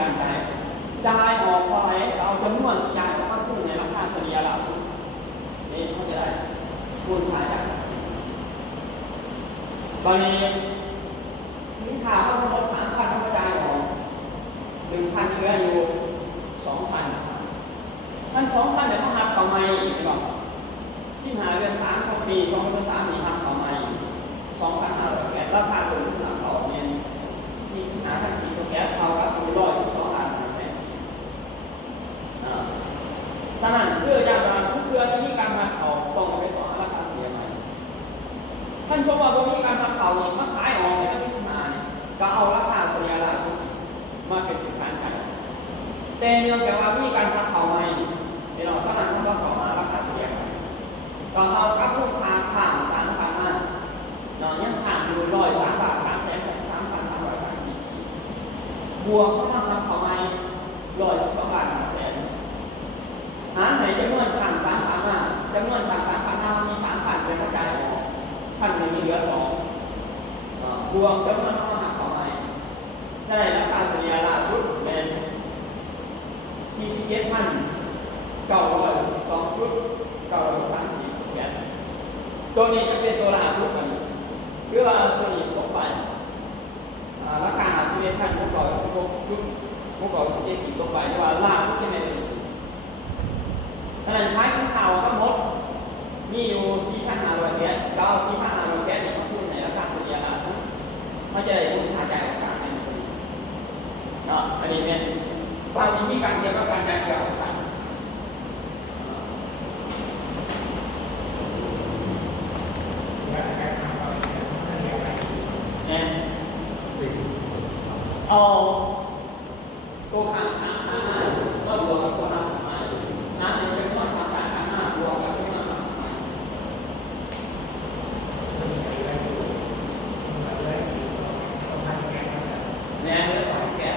การจ่ายออกเท่าไหร่เอาจำนวนจ่ายออกมาคูณในราคาเฉลี่ยล่าสุดนี่เขาจะได้คูณค่าจากตอนนี้สินค้าเขาทั้งหมด3,000เขาจ่ายออก1,000เหลืออยู่2,000ท่าน2,000เดี๋ยวเขาหักกำไรอีกหรอก15 เดือน3เขาปี2 เดือน3มีหักกำไร2,500แก่ราคาตัวหลังเขาเนี่ย45ทันทีตัวแก๊สเท่ากับ112 ล้าน5 แสนฉะนั้นเพื่ออย่างไรเพื่อที่มีการหักเขาต้องไปสอนราคาเสียใหม่ท่านชมว่าพวกมีการหักเขาเนี่ยมาขายออกในวันที่15เนี่ยก็เอาราคาเฉลี่ยล่าสุดมาเป็นพื้นฐานกันแต่เนื่องจากว่ามีการหักเขาใหม่เนี่ยเราฉะนั้นต้องสอนราคาเสียใหม่ก็เอากับลูกค้าข้าง3,000มาเรายังข้างอยู่103 บาท3 แสน3,300 บาทบวกเข้ามาทำเขาใหม่112 บาท5 แสนหารไหนจำนวนข้าง3,000มาจำนวนข้าง3,000มามี3,000เป็นกระจายออกพันหนึ่งมีเหลือ2บวกจำนวนเข้ามาทำเขาใหม่ได้ราคาเฉลี่ยล่าสุดเป็น47,962 จุด934 เหรียญตัวนี้จะเป็นตัวล่าสุดกันคือว่าตัวนี้ตกไปราคา51,616 จุด611จุดตกไปแต่ว่าล่าสุดที่ไหนขณะท้ายสินค้าทั้งหมดมีอยู่ 4,500 เหรียญเราเอา 4,500 เหรียญมาคูณในราคาเฉลี่ยล่าสุดมันจะได้มูลค่าจ่ายออกจากอันนี้เป็นความที่มีการเกี่ยวกับการจ่ายออกจากเอาตัวข้าง3,500มาบวกกับตัวน้ำมาน้ำในจำนวนข้าง3,500บวกกับตัวน้ำเนี่ยเหลือ2 แก้ว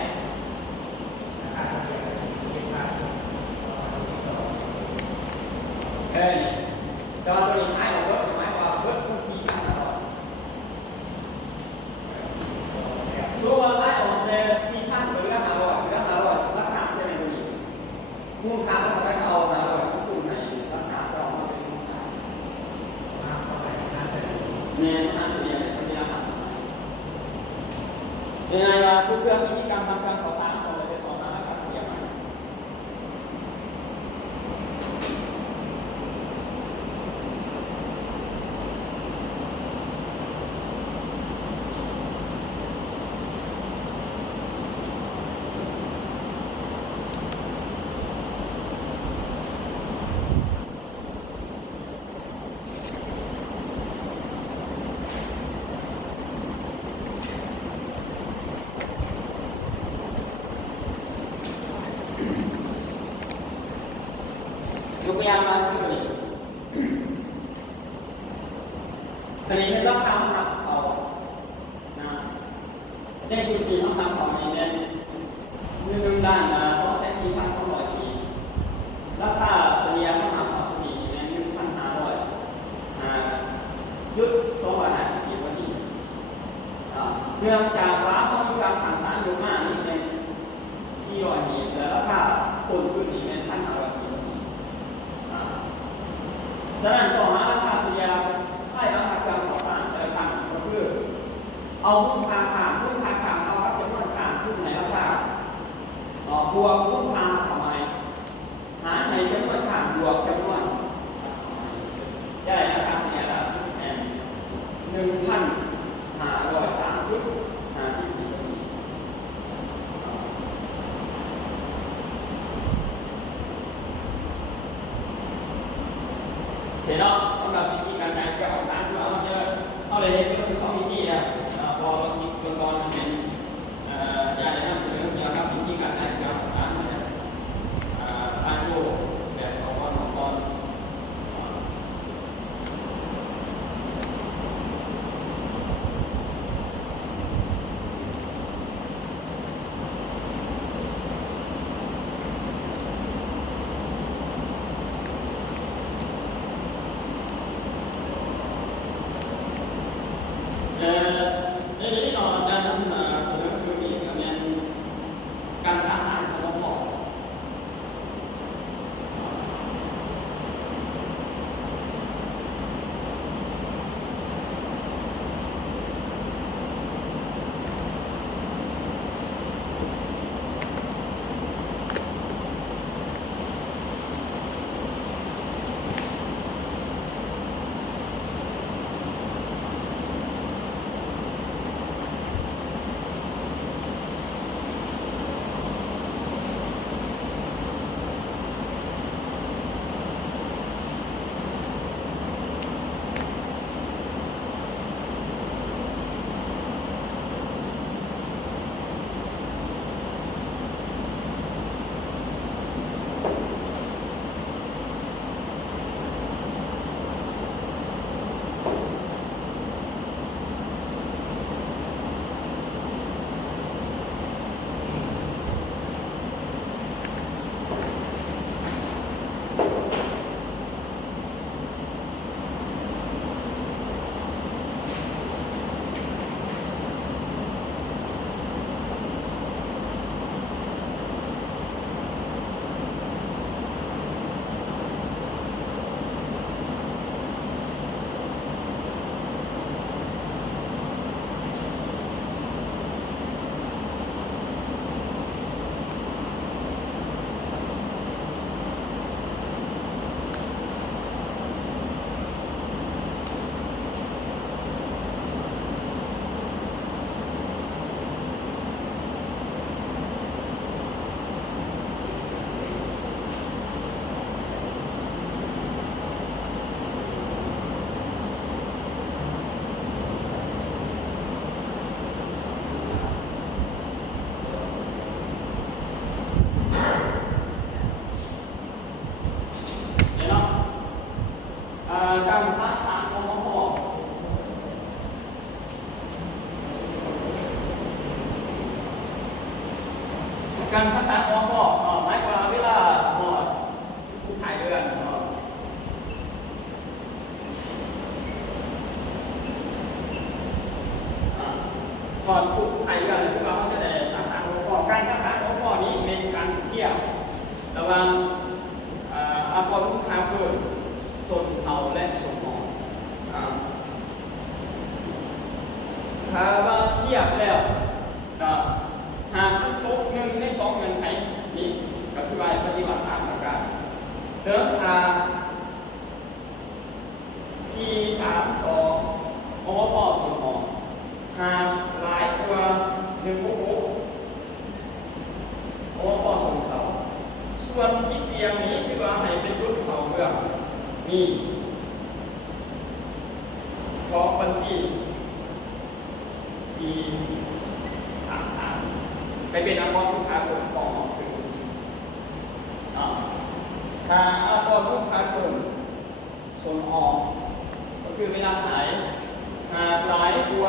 แต่ว่าตัวนี้ท้ายของรถหมายความรถมัน4,500ส่วนว่าท้ายของเรือ4,000เหลือ500ราคาจะเป็นนี้มูลค่าต้องไปเอา500คูณในราคาจะออกมาเป็นมูลค่าเนี่ยน่าเสียเลยที่ราคายังไงล่ะทุกเครื่องที่มีการทำการก่อสร้างของเลยไปสอนราคาเสียใหม่ยกตัวอย่างมาที่ตัวนี้ตัวนี้เป็นต้องทำครับเขาในสูตรที่ต้องทำเขาในเนี่ย1 ด้าน2,4,200 ปีราคาเฉลี่ยต้องทำเขาสุดที่เนี่ย1,500จุด250 ปีพอดีเนื่องจากว่าเขามีการขันสารอยู่มากนี่เป็น400 ปีแล้วราคาต้นทุนนี่เป็น 1,500 ปีฉะนั้นสองราคาเฉลี่ยค่ายราคาการก่อสร้างแต่ละครั้งก็คือเอาหุ้นค่าขาดเอากับจำนวนการหุ้นในราคาบวกหุ้นค่าทำไมหารในจำนวนค่าบวกจำนวนได้ราคาเฉลี่ยล่าสุดแอน1,503 จุด54 ปีเห็นเนาะสำหรับวิธีการจ่ายเกี่ยวกับสารที่เอามาเจอเอาเลยเป็น2 วิธีนะพอเราคิดก่อนเป็นอยากจะนำเสนอเกี่ยวกับวิธีการจ่ายเกี่ยวกับสารเนี่ยการโชว์แบบของตอน การภาษาของพ่อหมายความเวลาพ่อผู้ถ่ายเรือนก่อนผู้ถ่ายเรือนคือเราจะได้ภาษาของพ่อการภาษาของพ่อนี้เป็นการเทียบระหว่างอาพอลูกค้าเพิ่มส่วนเทาและส่วนหอมถ้าว่าเทียบแล้วหากตกหนึ่งในสองเงื่อนไขนี้ก็คือว่าปฏิบัติตามประการเดิมทาง432โอปอส่วนหอมหากหลายกว่า166โอปอส่วนเทาส่วนที่เตรียมนี้คือว่าให้เป็นรุ่นเทาเมื่อมีของบัญชี433ไปเป็นอัลกอริทึมพาเกิดของถึงถ้าอัลกอริทึมพาเกิดส่วนออกก็คือเวลาหายหากหลายตัว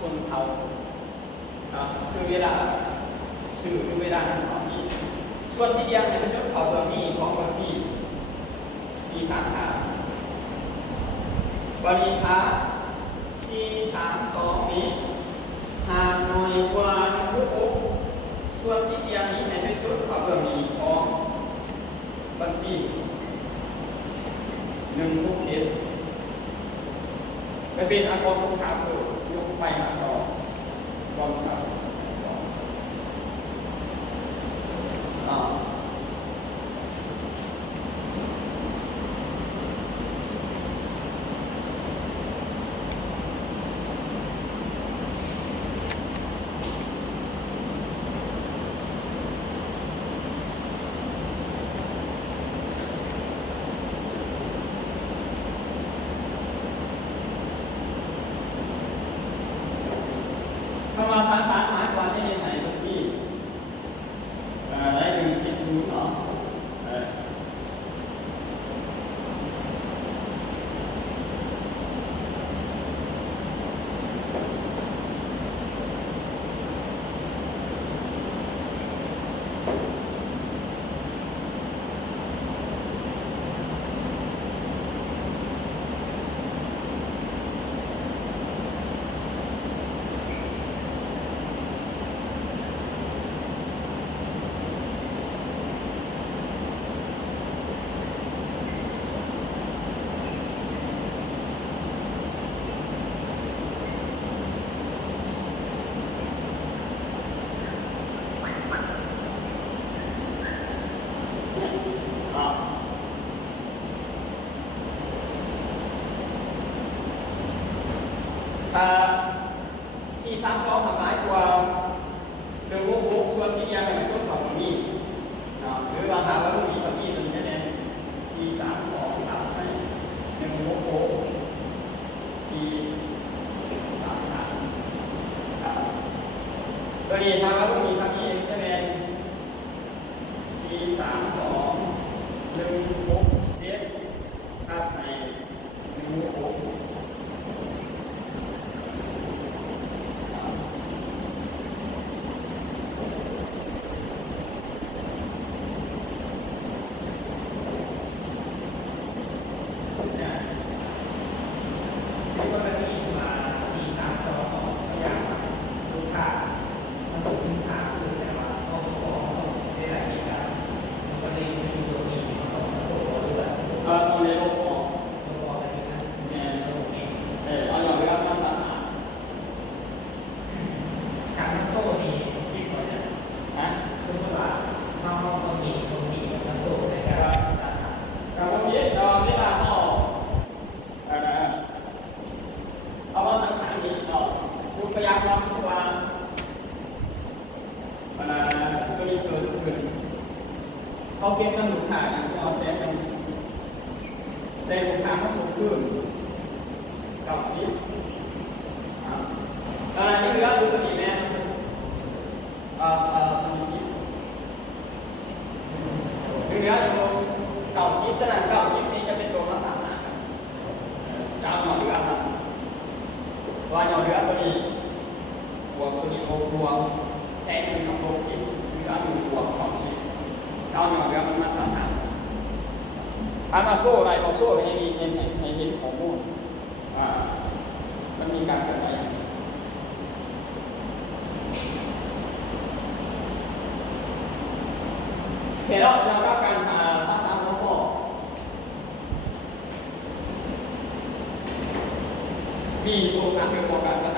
ส่วนเทาคือเวลาสื่อคือเวลาทำของนี้ส่วนที่เดียวเป็นรุ่นเทาเบอร์นี้ของบัญชี433บริพา432นี้หากน้อยกว่า166ส่วนที่เดียวนี้ให้เป็นจุดเข้าเบอร์นี้ของบัญชี167ไปเป็นอัลกอริทึมถามตัวยกไปหาต่อลองครับคำว่าสารหมายความได้ยังไงบัญชีได้110เนาะ432ทำร้ายกว่า166ส่วนที่ยังไม่ต้นของนี้หรือว่าหาว่าลูกนี้กับนี้มันแน่432ตัดไป166 433ตัวนี้ถ้าว่าลูกนี้กับนี้จะเป็น432 166เด็ดตัดไป166พยายามมองสุว่าตัวนี้เกิดขึ้นเขาเก็บน้ำลูกค้าอย่างที่เราแชร์กันได้ลูกค้ามาส่งขึ้นกับซินี่เหลือดูตัวนี้แม่ตัวนี้ซิเหลือดูเก่าซิฉะนั้นเก่าซินี้จะเป็นตัวภาษาศาสตร์จะเอาหน่อเหลือครับว่าหน่อเหลือตัวนี้บวกตัวนี้บวกแชร์หนึ่งกับลบ10เหลือ1 เอาหน่อยเดี๋ยวมันสาสารอันมาโซ่อะไรเอาโซ่ให้เห็นข้อมูลมันมีการเกิดอะไรอย่างนี้เห็นแล้วจะว่าการสาสารแล้วก็มีโอกาสเรื่องของการสา